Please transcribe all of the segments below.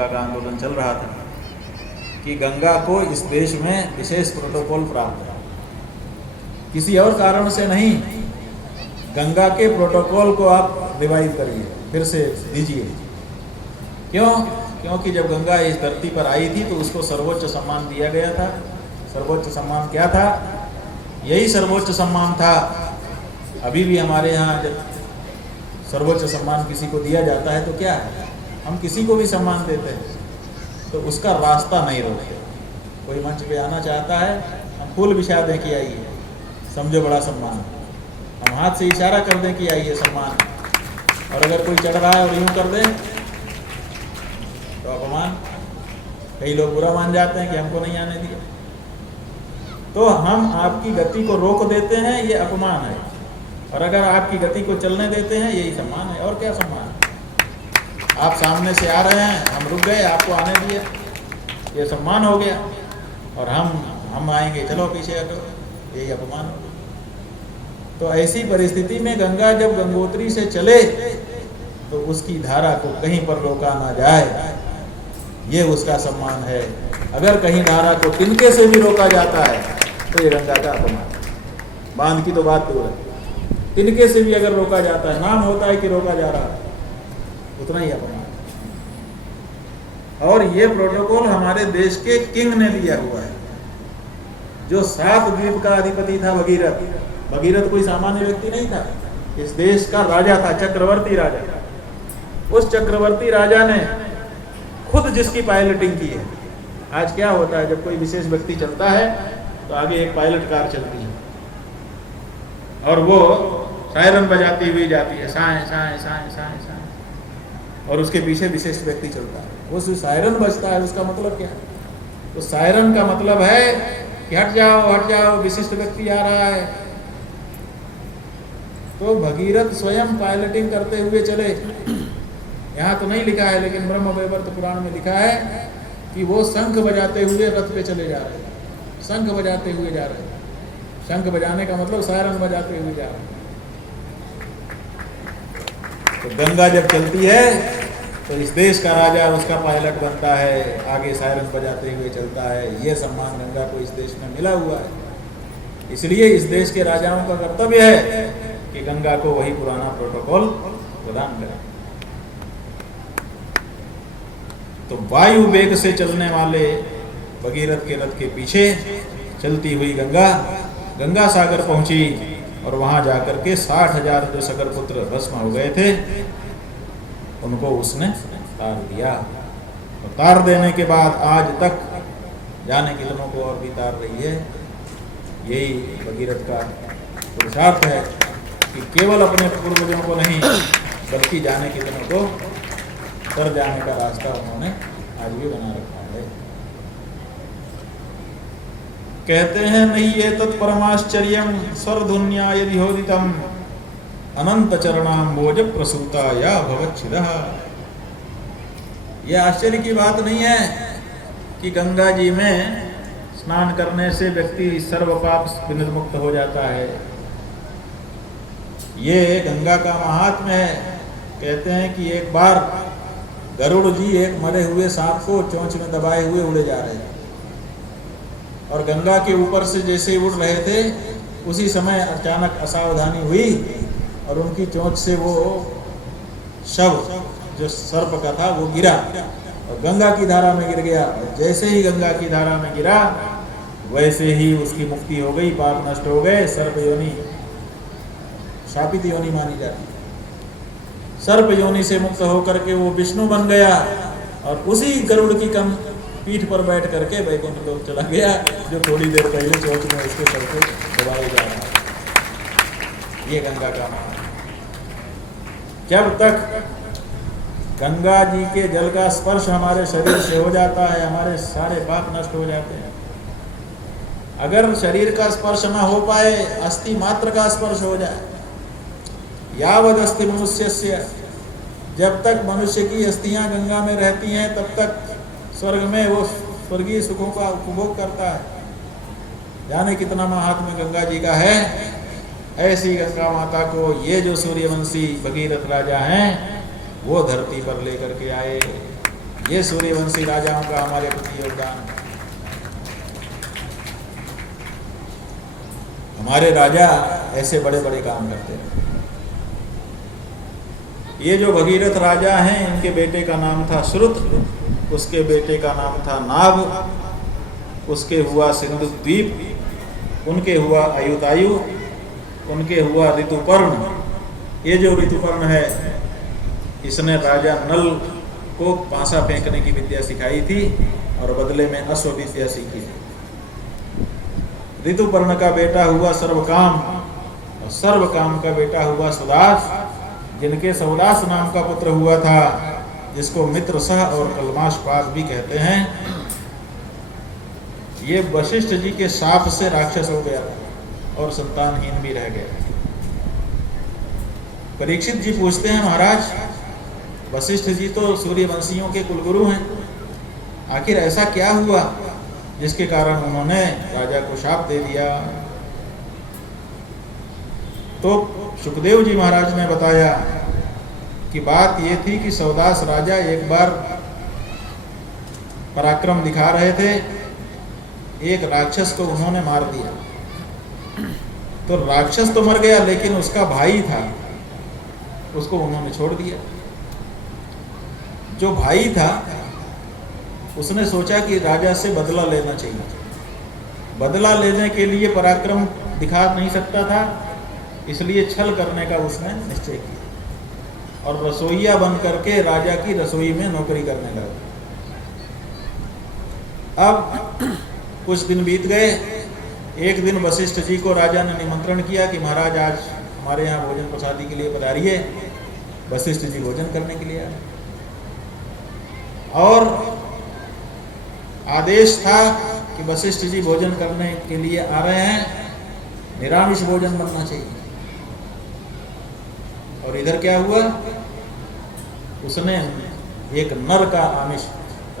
गंगा का आंदोलन चल रहा था कि गंगा को इस देश में विशेष प्रोटोकॉल प्राप्त है, किसी और कारण से नहीं, गंगा के प्रोटोकॉल को आप रिवाइव करिए, फिर से दीजिए। क्यों? क्योंकि जब गंगा इस धरती पर आई थी तो उसको सर्वोच्च सम्मान दिया गया था। सर्वोच्च सम्मान क्या था? यही सर्वोच्च सम्मान था। अभी भी हमारे यहाँ जब सर्वोच्च सम्मान किसी को दिया जाता है तो क्या है, हम किसी को भी सम्मान देते हैं तो उसका रास्ता नहीं रोकते। कोई मंच पे आना चाहता है, हम फूल बिछा दें कि आइए, समझो बड़ा सम्मान। हम हाथ से इशारा कर दें कि आइए, सम्मान। और अगर कोई चढ़ रहा है और यूँ कर दें तो अपमान। कई लोग बुरा मान जाते हैं कि हमको नहीं आने दिया। तो हम आपकी गति को रोक देते हैं, ये अपमान है। और अगर आपकी गति को चलने देते हैं, यही सम्मान है। और क्या सम्मान है? आप सामने से आ रहे हैं, हम रुक गए, आपको आने दिया, ये सम्मान हो गया। और हम आएंगे, चलो पीछे हटो, यही अपमान हो गया। तो ऐसी परिस्थिति में गंगा जब गंगोत्री से चले तो उसकी धारा को कहीं पर रोका ना जाए, ये उसका सम्मान है। अगर कहीं धारा को तिनके से भी रोका जाता है तो ये गंगा का अपमान। बांध की तो बात दूर है, तिनके से भी अगर रोका जाता है, नाम होता है कि रोका जा रहा है, उतना ही अपमान। और ये प्रोटोकॉल हमारे देश के किंग ने लिया हुआ है, जो 7 द्वीप का अधिपति था, भगीरथ। भगीरथ कोई सामान्य व्यक्ति नहीं था, इस देश का राजा था, चक्रवर्ती राजा। उस चक्रवर्ती राजा ने खुद जिसकी पायलटिंग की है। आज क्या होता है, जब कोई विशेष व्यक्ति चलता है तो आगे एक पायलट कार चलती है और वो सायरन बजाती हुई जाती है, साए साए साए साए साए, और उसके पीछे विशिष्ट व्यक्ति चलता है। वो जो सायरन बजता है उसका मतलब क्या है? तो सायरन का मतलब है कि हट जाओ, विशिष्ट व्यक्ति आ रहा है। तो भगीरथ स्वयं पायलटिंग करते हुए चले। यहाँ तो नहीं लिखा है, लेकिन ब्रह्म वैवर्त पुराण में लिखा है कि वो शंख बजाते हुए रथ पे चले जा रहे हैं, शंख बजाते हुए जा रहे हैं। शंख बजाने का मतलब सायरन बजाते हुए जा रहे हैं। तो गंगा जब चलती है तो इस देश का राजा उसका पायलट बनता है, आगे सायरन बजाते हुए चलता है। ये सम्मान गंगा को इस देश में मिला हुआ है। इसलिए इस देश के राजाओं का कर्तव्य है कि गंगा को वही पुराना प्रोटोकॉल प्रदान करें। तो वायु वेग से चलने वाले भगीरथ के रथ के पीछे चलती हुई गंगा सागर पहुंची और वहां जाकर के 60,000 जो सगर पुत्र भस्म हो गए थे उनको उसने तार दिया। तो तार देने के बाद आज तक जाने कितनों को और भी तार रही है। यही भगीरथ का पुरुषार्थ है कि केवल अपने पूर्वजों को नहीं बल्कि जाने कितनों को तर जाने का रास्ता उन्होंने आज भी बना रखा है। कहते हैं नहीं ये तत्परमाश्चर्यम स्वर्धुन्या यदि होदितम अनंत चरणाम्बोज प्रसूता या भवच्छिदः। यह आश्चर्य की बात नहीं है कि गंगा जी में स्नान करने से व्यक्ति सर्व पाप विनिर्मुक्त हो जाता है। ये गंगा का महात्म्य है। कहते हैं कि एक बार गरुड़ जी एक मरे हुए सांप को चोंच में दबाए हुए उड़े जा रहे थे और गंगा के ऊपर से जैसे उड़ रहे थे उसी समय अचानक असावधानी हुई और उनकी चोंच से वो शव जो सर्प का था वो गिरा और गंगा की धारा में गिर गया। जैसे ही गंगा की धारा में गिरा वैसे ही उसकी मुक्ति हो गई, पाप नष्ट हो गए। सर्प योनि शापित योनि मानी जाती है। सर्प योनि से मुक्त होकर के वो विष्णु बन गया और उसी गरुड़ की कम पीठ पर बैठ करके वैकुंठ लोक चला गया, जो थोड़ी देर पहले चोंच में उसके सर को दबाए जा रहा है। ये गंगा का नाम। जब तक गंगा जी के जल का स्पर्श हमारे शरीर से हो जाता है हमारे सारे पाप नष्ट हो जाते हैं। अगर शरीर का स्पर्श ना हो पाए, अस्थि मात्र का स्पर्श हो जाए, यावद अस्थि मनुष्यस्य, जब तक मनुष्य की अस्थियां गंगा में रहती हैं तब तक स्वर्ग में वो स्वर्गीय सुखों का उपभोग करता है। जाने कितना महात्म्य गंगा जी का है। ऐसी गंगा माता को ये जो सूर्यवंशी भगीरथ राजा हैं वो धरती पर लेकर के आए। ये सूर्यवंशी राजाओं का हमारे प्रति योगदान है। हमारे राजा ऐसे बड़े बड़े काम करते हैं। ये जो भगीरथ राजा हैं, इनके बेटे का नाम था श्रुत, उसके बेटे का नाम था नाभ, उसके हुआ सिंधु द्वीप, उनके हुआ अयुतायु, उनके हुआ ऋतुपर्ण। ये जो ऋतुपर्ण है, इसने राजा नल को पासा फेंकने की विद्या सिखाई थी और बदले में अश्व विद्या सीखी थी। ऋतुपर्ण का बेटा हुआ सर्वकाम, और सर्वकाम का बेटा हुआ सुदास, जिनके सौदास नाम का पुत्र हुआ था, जिसको मित्रसह और कलमाशपाद भी कहते हैं। ये वशिष्ठ जी के शाप से राक्षस हो गया और संतानहीन भी रह गया। परीक्षित जी पूछते हैं, महाराज वशिष्ठ जी तो सूर्यवंशियों के कुलगुरु हैं, आखिर ऐसा क्या हुआ जिसके कारण उन्होंने राजा को शाप दे दिया? तो सुखदेव जी महाराज ने बताया कि बात ये थी कि सौदास राजा एक बार पराक्रम दिखा रहे थे, एक राक्षस को उन्होंने मार दिया। तो राक्षस तो मर गया, लेकिन उसका भाई था, उसको उन्होंने छोड़ दिया। जो भाई था उसने सोचा कि राजा से बदला लेना चाहिए। बदला लेने के लिए पराक्रम दिखा नहीं सकता था, इसलिए छल करने का उसने निश्चय किया और रसोइया बन करके राजा की रसोई में नौकरी करने लगा। अब कुछ दिन बीत गए। एक दिन वशिष्ठ जी को राजा ने निमंत्रण किया कि महाराज आज हमारे यहाँ भोजन प्रसादी के लिए पधारिए। वशिष्ठ जी भोजन करने के लिए आए और आदेश था कि वशिष्ठ जी भोजन करने के लिए आ रहे हैं, निरामिष भोजन बनना चाहिए। और इधर क्या हुआ, उसने एक नर का आमिष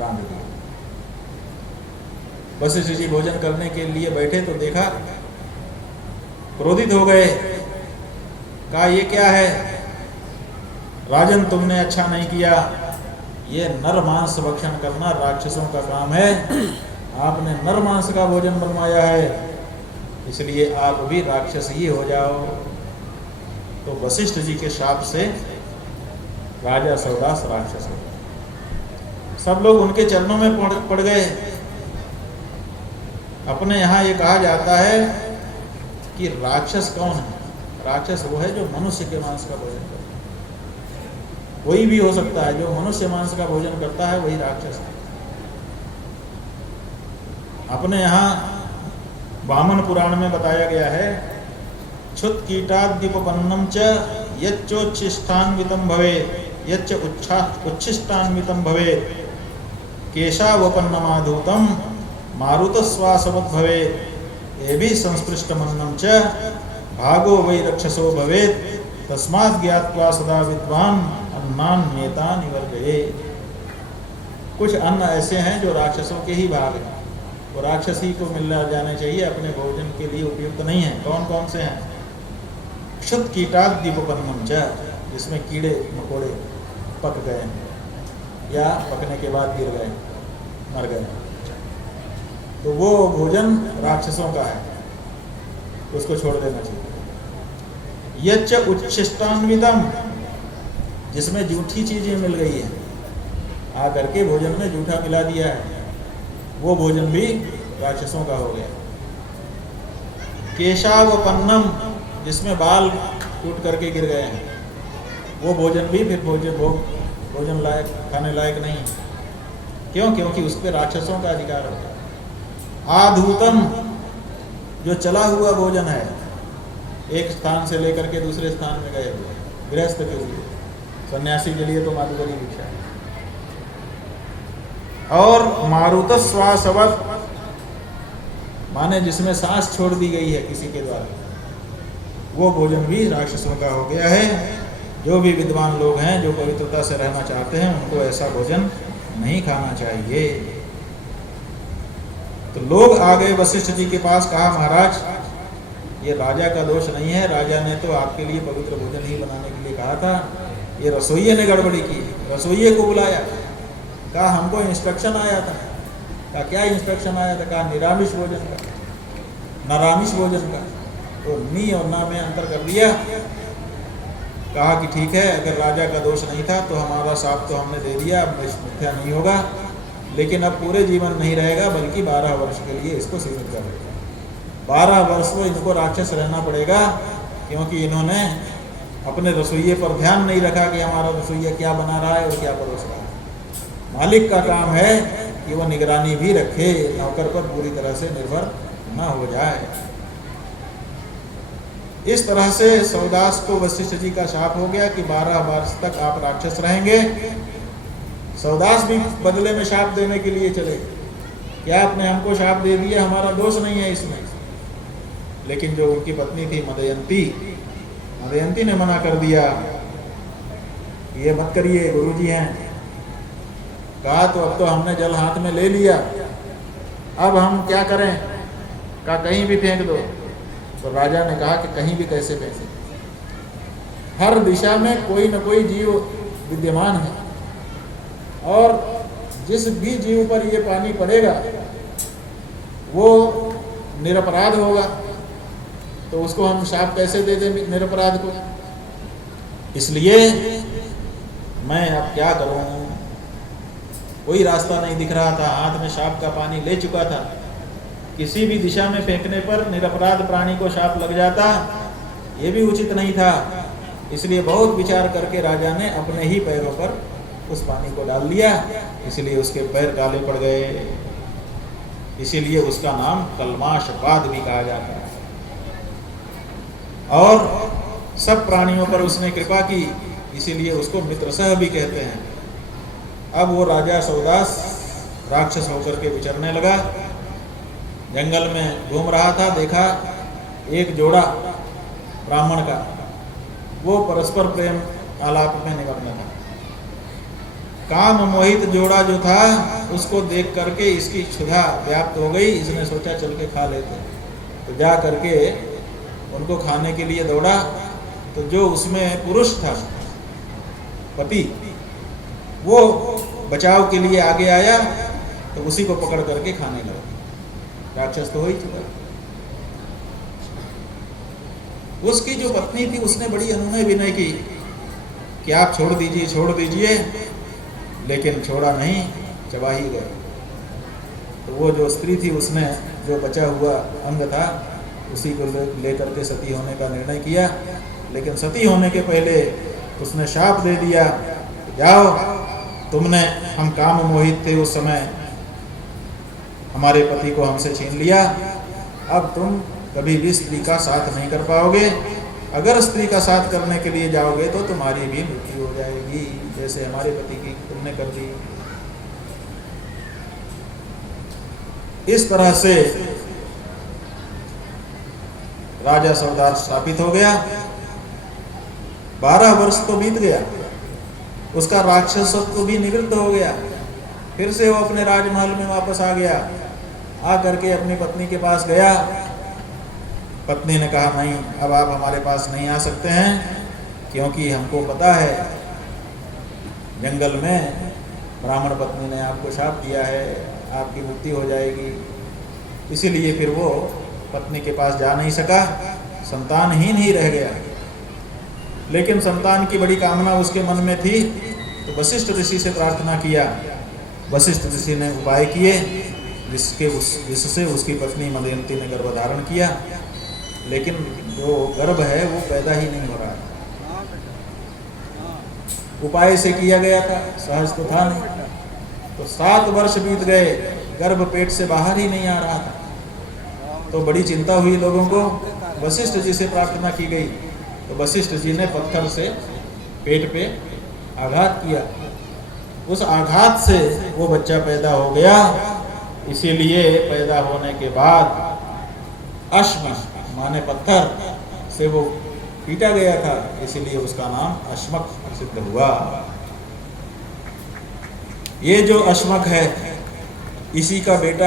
रांध दिया। वशिष्ठ जी भोजन करने के लिए बैठे तो देखा, क्रोधित हो गए, कहा ये क्या है राजन, तुमने अच्छा नहीं किया, ये नर मांस भक्षण करना राक्षसों का काम है, आपने नर मांस का भोजन बनवाया है, इसलिए आप भी राक्षस ही हो जाओ। तो वशिष्ठ जी के शाप से राजा सौदास राक्षस हो गया। सब लोग उनके चरणों में पड़ गए। अपने यहाँ ये कहा जाता है कि राक्षस कौन है? राक्षस वो है जो मनुष्य के मांस का भोजन करता है। कोई भी हो सकता है, जो मनुष्य मांस का भोजन करता है वही राक्षस है। अपने यहाँ वामन पुराण में बताया गया है, क्षुत कीटाद्युपपन्नम च यच्चोच्छिष्टान्वितं भवेत् यच्च उच्छिष्टान्वितं भवेत् केशावपन्नमाधूतं मारुतश्वासवत् भवेत् एभिः संस्पृष्टमन्नं च भागो वै रक्षसो भवेत् तस्मात् ज्ञात्वा सदा विद्वान् अन्नान्येतान् निवर्जयेत्। कुछ अन्न ऐसे हैं जो राक्षसों के ही भाग हैं, वो राक्षस ही को मिल जाने चाहिए, अपने भोजन के लिए उपयुक्त नहीं है। कौन कौन से हैं? क्षुत कीटाद्युपपन्नम च, जिसमें कीड़े मकोड़े पक गए या पकने के बाद गिर गए, मर गए, तो वो भोजन राक्षसों का है, उसको छोड़ देना चाहिए। यच्च उच्छिष्टान्वितम, जिसमें जूठी चीजें मिल गई है, आकर के भोजन में जूठा मिला दिया है, वो भोजन भी राक्षसों का हो गया। केशावपन्नम, जिसमें बाल टूट करके गिर गए हैं, वो भोजन भी फिर भोजन लायक, खाने लायक नहीं। क्यों? क्योंकि उस पर राक्षसों का अधिकार होता है। आधूतम, जो चला हुआ भोजन है, एक स्थान से लेकर के दूसरे स्थान में गए हुए, गृहस्थ के लिए, सन्यासी के लिए तो माधुकरी भिक्षा है। और मारुतश्वासवत्, माने जिसमें सांस छोड़ दी गई है किसी के द्वारा, वो भोजन भी राक्षसों का हो गया है। जो भी विद्वान लोग हैं, जो पवित्रता से रहना चाहते हैं, उनको ऐसा भोजन नहीं खाना चाहिए। तो लोग आ गए वशिष्ठ जी के पास, कहा महाराज ये राजा का दोष नहीं है, राजा ने तो आपके लिए पवित्र भोजन ही बनाने के लिए कहा था, ये रसोइये ने गड़बड़ी की, रसोइये को बुलाया कहा हमको इंस्ट्रक्शन आया था। कहा क्या इंस्ट्रक्शन आया था? कहा निरामिष भोजन का, नरामिष भोजन का। तो नी और ना में अंतर कर दिया। कहा कि ठीक है, अगर राजा का दोष नहीं था तो हमारा शाप तो हमने दे दिया, अब मिथ्या नहीं होगा, लेकिन अब पूरे जीवन नहीं रहेगा बल्कि 12 वर्ष के लिए इसको सीमित कर देगा। 12 वर्ष को इनको राक्षस रहना पड़ेगा, क्योंकि इन्होंने अपने रसोइये पर ध्यान नहीं रखा कि हमारा रसोइया क्या बना रहा है और क्या परोस रहा है। मालिक का काम है कि वह निगरानी भी रखे, नौकर पर पूरी तरह से निर्भर न हो जाए। इस तरह से सौदास को वशिष्ठ जी का शाप हो गया कि 12 वर्ष तक आप राक्षस रहेंगे। सौदास भी बदले में शाप देने के लिए चले, क्या आपने हमको शाप दे दिया, हमारा दोष नहीं है इसमें। लेकिन जो उनकी पत्नी थी मदयंती ने मना कर दिया, ये मत करिए, गुरुजी हैं। कहा तो अब तो हमने जल हाथ में ले लिया, अब हम क्या करें? कहा कहीं भी फेंक दो। तो राजा ने कहा कि कहीं भी कैसे फेंके? हर दिशा में कोई न कोई जीव विद्यमान है, और जिस भी जीव पर ये पानी पड़ेगा वो निरपराध होगा, तो उसको हम शाप कैसे दे दें निरपराध को? इसलिए मैं अब क्या करूं? कोई रास्ता नहीं दिख रहा था, हाथ में शाप का पानी ले चुका था। किसी भी दिशा में फेंकने पर निरपराध प्राणी को शाप लग जाता, ये भी उचित नहीं था। इसलिए बहुत विचार करके राजा ने अपने ही पैरों पर उस पानी को डाल लिया, इसलिए उसके पैर काले पड़ गए। इसीलिए उसका नाम कल्माशपाद भी कहा जाता है। और सब प्राणियों पर उसने कृपा की, इसीलिए उसको मित्रसह भी कहते हैं। अब वो राजा सौदास राक्षस होकर के विचरने लगा, जंगल में घूम रहा था। देखा एक जोड़ा ब्राह्मण का, वो परस्पर प्रेम आलाप में निमग्न था। काम मोहित जोड़ा जो था, उसको देख करके इसकी क्षुधा व्याप्त हो गई। इसने सोचा चल के खा लेते, तो जा करके उनको खाने के लिए दौड़ा। तो जो उसमें पुरुष था, पति, वो बचाव के लिए आगे आया, तो उसी को पकड़ करके खाने लगा। राक्षस तो हो ही चुका। उसकी जो पत्नी थी उसने बड़ी अनुनय विनय की कि आप छोड़ दीजिए, लेकिन छोड़ा नहीं, चबा ही गए। तो वो जो स्त्री थी उसने जो बचा हुआ अंग था उसी को लेकर के सती होने का निर्णय किया। लेकिन सती होने के पहले उसने शाप दे दिया, जाओ तुमने, हम काम मोहित थे उस समय, हमारे पति को हमसे छीन लिया, अब तुम कभी भी स्त्री का साथ नहीं कर पाओगे। अगर स्त्री का साथ करने के लिए जाओगे तो तुम्हारी भी मृत्यु हो जाएगी, जैसे हमारे पति की तुमने कर दी। इस तरह से राजा सौदास स्थापित हो गया। 12 वर्ष तो बीत गया, उसका राक्षसत्व भी निवृत्त हो गया। फिर से वो अपने राजमहल में वापस आ गया। आ करके अपनी पत्नी के पास गया। पत्नी ने कहा नहीं, अब आप हमारे पास नहीं आ सकते हैं, क्योंकि हमको पता है जंगल में ब्राह्मण पत्नी ने आपको शाप दिया है, आपकी मृत्यु हो जाएगी। इसीलिए फिर वो पत्नी के पास जा नहीं सका, संतानहीन ही रह गया। लेकिन संतान की बड़ी कामना उसके मन में थी, तो वशिष्ठ ऋषि से प्रार्थना किया। वशिष्ठ ऋषि ने उपाय किए, जिससे उसकी पत्नी मदयंती ने गर्भ धारण किया, लेकिन जो गर्भ है वो पैदा ही नहीं हो रहा है। उपाय से किया गया था, सहज तो था नहीं। तो 7 वर्ष बीत गए, गर्भ पेट से बाहर ही नहीं आ रहा था। तो बड़ी चिंता हुई लोगों को। वशिष्ठ जी से प्रार्थना की गई, तो वशिष्ठ जी ने पत्थर से पेट पे आघात किया। उस आघात से वो बच्चा पैदा हो गया। इसीलिए पैदा होने के बाद अश्म माने पत्थर से वो पीटा गया था, इसीलिए उसका नाम अश्मक सिद्ध हुआ। ये जो अश्मक है, इसी का बेटा